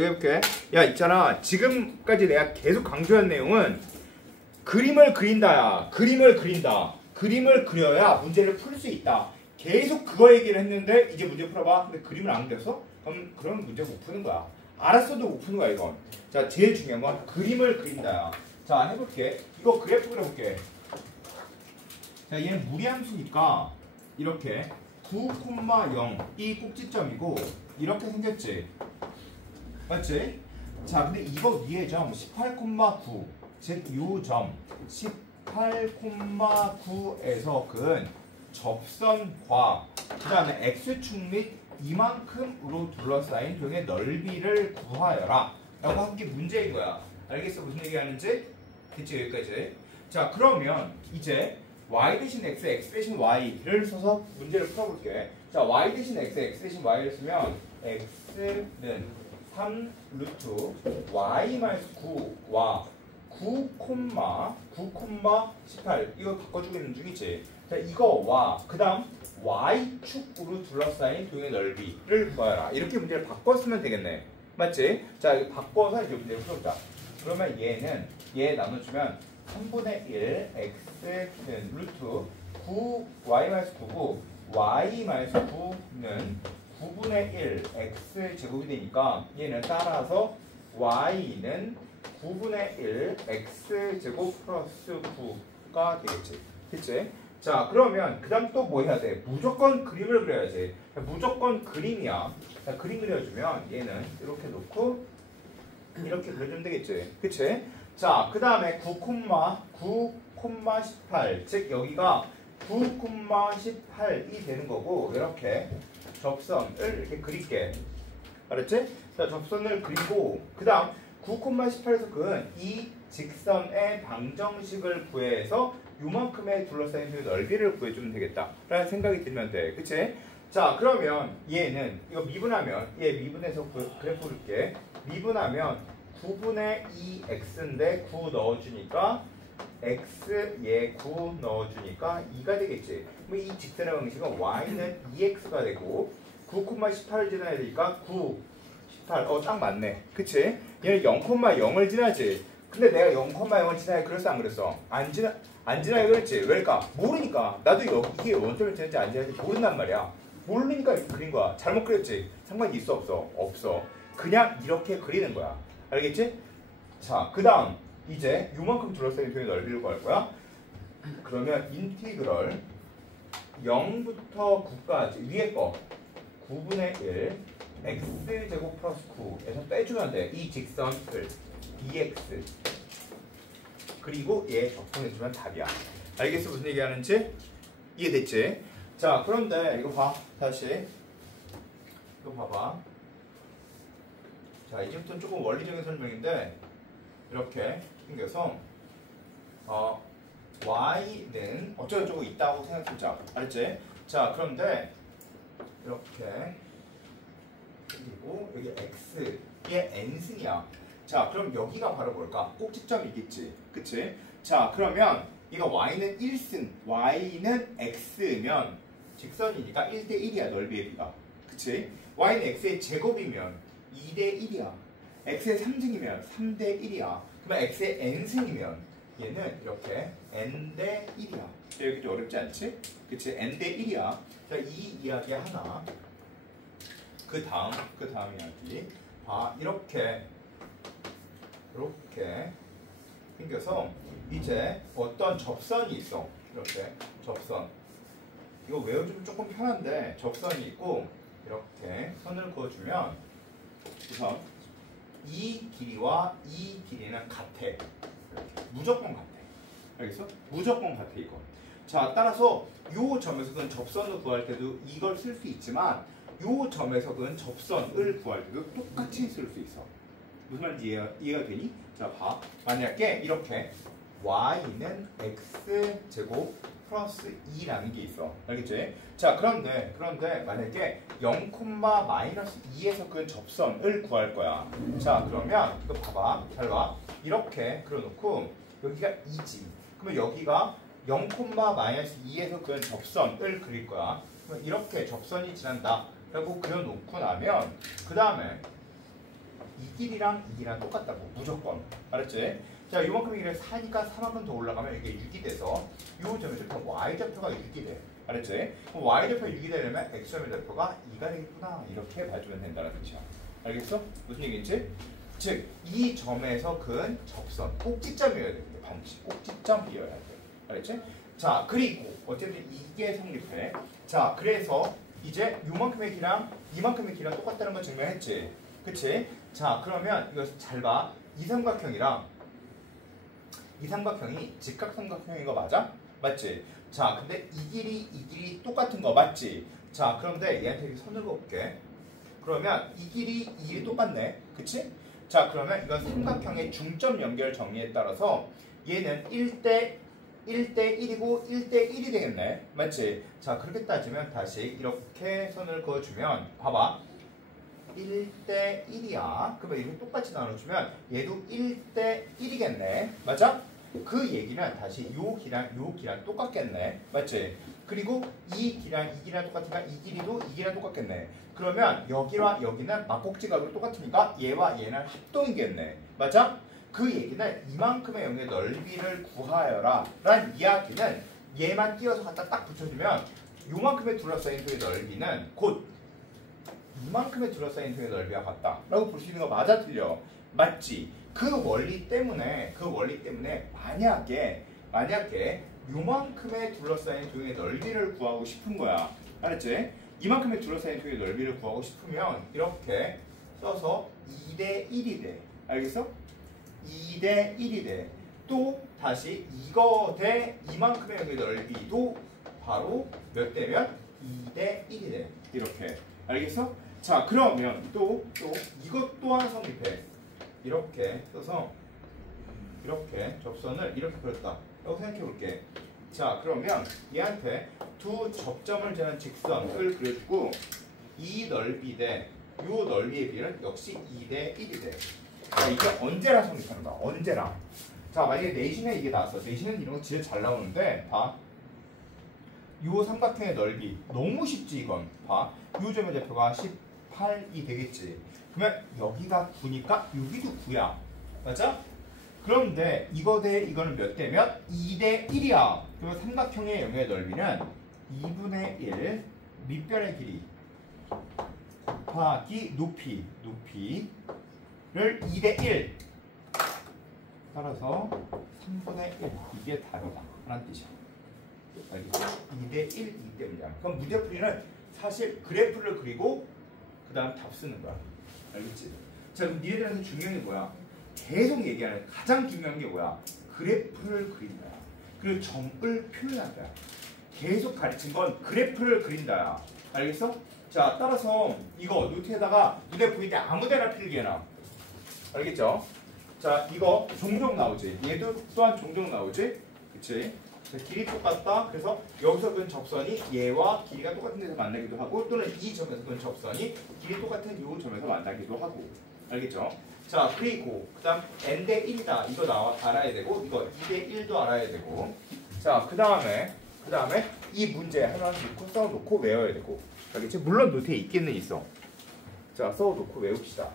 해볼게. 야, 있잖아. 지금까지 내가 계속 강조한 내용은 그림을 그린다야. 그림을 그린다. 그림을 그려야 문제를 풀 수 있다. 계속 그거 얘기를 했는데 이제 문제 풀어봐. 근데 그림을 안 그려서? 그럼 문제 못 푸는 거야. 알았어도 못 푸는 거야 이건. 자, 제일 중요한 건 그림을 그린다야. 자, 해볼게. 이거 그래프 그려볼게. 자, 얘는 무리함수니까 이렇게 9,0이 꼭지점이고 이렇게 생겼지. 맞지? 자, 근데 이거 위에 점 18,9, 즉 요 점 18,9에서 그은 접선과 그 다음에 x축 및 이만큼으로 둘러싸인 동의 넓이를 구하여라 라고 한 게 문제인 거야. 알겠어? 무슨 얘기하는지? 그치? 여기까지. 자, 그러면 이제 y 대신 x, x 대신 y를 써서 문제를 풀어볼게. 자, y 대신 x, x 대신 y를 쓰면 x는 3 루트 y 마이너스 9와 9,18 이거 바꿔주고 있는 중이지. 자, 이거와 그 다음 y축으로 둘러싸인 동의 넓이를 구하라. 이렇게 문제를 바꿔 쓰면 되겠네. 맞지? 자, 이거 바꿔서 이제 문제를 풀어보자. 그러면 얘 나눠주면 3분의 1 x는 루트 9 y 마이너스 9고 y 마이너스 9는 9분의 1 x 제곱이 되니까 얘는 따라서 y는 9분의 1 x 제곱 플러스 9가 되겠지. 그치? 자, 그러면 그 다음 또 뭐 해야 돼? 무조건 그림을 그려야지. 무조건 그림이야. 자, 그림 그려주면 얘는 이렇게 놓고 이렇게 그려주면 되겠지. 그치? 자, 그 다음에 9,18 즉 여기가 9,18이 되는 거고 이렇게 접선을 이렇게 그릴게. 알았지? 자, 접선을 그리고 그 다음 9,18에서 그은 이 직선의 방정식을 구해서 요만큼의 둘러싸인 동의 넓이를 구해주면 되겠다 라는 생각이 들면 돼. 그치? 자, 그러면 얘는 이거 미분하면 얘 미분해서 그래프 볼게. 미분하면 9분의 2x인데 9 넣어주니까 x 얘 9 넣어주니까 2가 되겠지. 그럼 이 직선의 방식은 y는 2x가 되고 9,18을 지나야 되니까 9, 18. 딱 맞네. 그치? 얘는 0,0을 지나지. 근데 내가 0,0을 지나야 그랬어 안 그랬어? 안 지나야 그랬지. 왜일까? 모르니까. 나도 이게 원점을 지는지 안 지는지 모른단 말이야. 모르니까 이렇게 그린 거야. 잘못 그렸지? 상관이 있어 없어? 없어. 그냥 이렇게 그리는 거야. 알겠지? 자, 그 다음 이제 요만큼 둘러싸인 동의 넓이를 구할 거야. 그러면 인티그럴 0부터 9까지 위에 거 9분의 1 x제곱 플러스 9에서 빼주면 돼. 이 직선을 dx 그리고 얘 적분해주면 답이야. 알겠어? 무슨 얘기하는지? 이해됐지? 자, 그런데 이거 봐. 다시 이거 봐봐. 자, 이제부터는 조금 원리적인 설명인데 이렇게 생겨서 y는 어쩌고저쩌고 있다고 생각해보자. 알았지? 자, 그런데 이렇게 그리고 여기 x 얘 n승이야. 자, 그럼 여기가 바로 뭘까? 꼭지점이겠지. 그치? 자, 그러면 이거 y는 1승 y는 x면 직선이니까 1대1이야. 넓이의 비가. 그치? y는 x의 제곱이면 2대1이야. x의 3승이면 3대1이야. 그러면 x의 n승이면 얘는 이렇게 n 대1이야. 여기 좀 어렵지 않지? 그치? n 대1이야. 자, 이 이야기 하나. 그 다음 이야기. 봐, 이렇게 생겨서 이제 어떤 접선이 있어. 이렇게 접선. 이거 외워주면 조금 편한데 접선이 있고 이렇게 선을 그어주면 우선 이 길이와 이 길이는 같아. 이렇게. 무조건 같아. 알겠어? 무조건 같아 이거. 자, 따라서 요 점에서 그은 접선을 구할 때도 이걸 쓸 수 있지만 요 점에서 그은 접선을 구할 때도 똑같이 쓸 수 있어. 무슨 말인지 이해가 되니? 자, 봐. 만약에 이렇게 y는 x제곱 플러스 2라는 게 있어. 알겠지? 자, 그런데 만약에 0,-2에서 그은 접선을 구할 거야. 자, 그러면 이거 봐봐. 잘 봐. 이렇게 그려놓고 여기가 2지. 그러면 여기가 0,-2에서 그은 접선을 그릴 거야. 그럼 이렇게 접선이 지난다 라고 그려놓고 나면 그 다음에 이 길이랑 똑같다고 무조건. 알았지? 자, 요만큼 길이 4니까 4만큼 더 올라가면 이게 6이 돼서 요 점에서 y좌표가 6이 돼. 알았지? 그럼 y좌표가 6이 되려면 x점의 좌표가 2가 되겠구나. 이렇게 봐주면 된다는 뜻이야. 알겠어? 무슨 얘기인지? 즉, 이 점에서 그은 접선, 꼭지점이어야 돼. 반드시 꼭지점이어야 돼. 알겠지? 자, 그리고 어쨌든 이게 성립해. 자, 그래서 이제 요만큼의 길이랑 이만큼의 길이랑 똑같다는 걸 증명했지. 그치? 자, 그러면 이거 잘 봐. 이 삼각형이 직각삼각형인 거 맞아? 맞지? 자, 근데 이 길이 똑같은 거 맞지? 자, 그런데 얘한테 이렇게 선을 그어볼게. 그러면 이 길이 똑같네. 그치? 자, 그러면 이건 삼각형의 중점 연결 정리에 따라서 얘는 1대 1이고 1대1이 되겠네. 맞지? 자, 그렇게 따지면 다시 이렇게 선을 그어주면 봐봐. 1대1이야. 그러면 이렇게 똑같이 나눠주면 얘도 1대1이겠네. 맞아? 그 얘기는 다시 요 길이랑 똑같겠네. 맞지? 그리고 이 길이랑 똑같으니까 이 길이랑 똑같겠네. 그러면 여기와 여기는 막꼭지각으로 똑같으니까 얘와 얘는 합동이겠네. 맞아? 그 얘기는 이만큼의 영역의 넓이를 구하여라 라는 이야기는 얘만 띄어서 갖다 딱 붙여주면 요만큼의 둘러싸인 통의 넓이는 곧 이만큼의 둘러싸인 통의 넓이와 같다 라고 볼 수 있는 거 맞아 틀려? 맞지? 그 원리 때문에 만약에 요만큼의 둘러싸인 통의 넓이를 구하고 싶은 거야. 알았지? 이만큼의 둘러싸인 통의 넓이를 구하고 싶으면 이렇게 써서 2대1이 돼. 알겠어? 2대1이 돼. 또 다시 이거 대 이만큼의 여기 넓이도 바로 몇 대면 2대1이 돼. 이렇게. 알겠어? 자, 그러면 또 이것 또한 성립해. 이렇게 써서 이렇게 접선을 이렇게 그렸다. 라고 생각해 볼게. 자, 그러면 얘한테 두 접점을 재는 직선을 그려주고 이 넓이 대 요 넓이의 비는 역시 2대1이 돼. 자, 이게 언제랑 성립하는 거야? 언제랑? 자, 만약에 내신에 이게 나왔어. 내신은 이런 거 진짜 잘 나오는데 봐. 요 삼각형의 넓이 너무 쉽지 이건. 봐. 요 점의 좌표가 18이 되겠지. 그러면 여기가 9니까 여기도 9야. 맞아? 그런데 이거 대 이거는 몇 대면? 2대1이야. 그러면 삼각형의 영역의 넓이는 2분의 1 밑변의 길이 곱하기 높이를 2대1 따라서 3분의 1 이게 답이다 라는 뜻이야. 알겠지? 2대1이기 때문이야. 그럼 문제풀이는 사실 그래프를 그리고 그 다음 답 쓰는 거야. 알겠지? 자, 그럼 니네들한테 중요한 게 뭐야? 계속 얘기하는 가장 중요한 게 뭐야? 그래프를 그린다. 그리고 점을 표현한다. 계속 가르친 건 그래프를 그린다야. 알겠어? 자, 따라서 이거 노트에다가 눈에 보이는데 아무데나 필기해놔. 알겠죠? 자, 이거 종종 나오지. 얘도 또한 종종 나오지. 그치? 자, 길이 똑같다. 그래서 여기서 그 접선이 얘와 길이가 똑같은 데서 만나기도 하고 또는 이 점에서 그 접선이 길이 똑같은 이 점에서 만나기도 하고. 알겠죠? 자, 그리고 그 다음 n대 1이다. 이거 알아야 되고 이거 2대 1도 알아야 되고. 자, 그 다음에 이 문제 하나씩 써놓고 외워야 되고. 알겠지? 물론 노트에 있기는 있어. 자, 써놓고 외웁시다.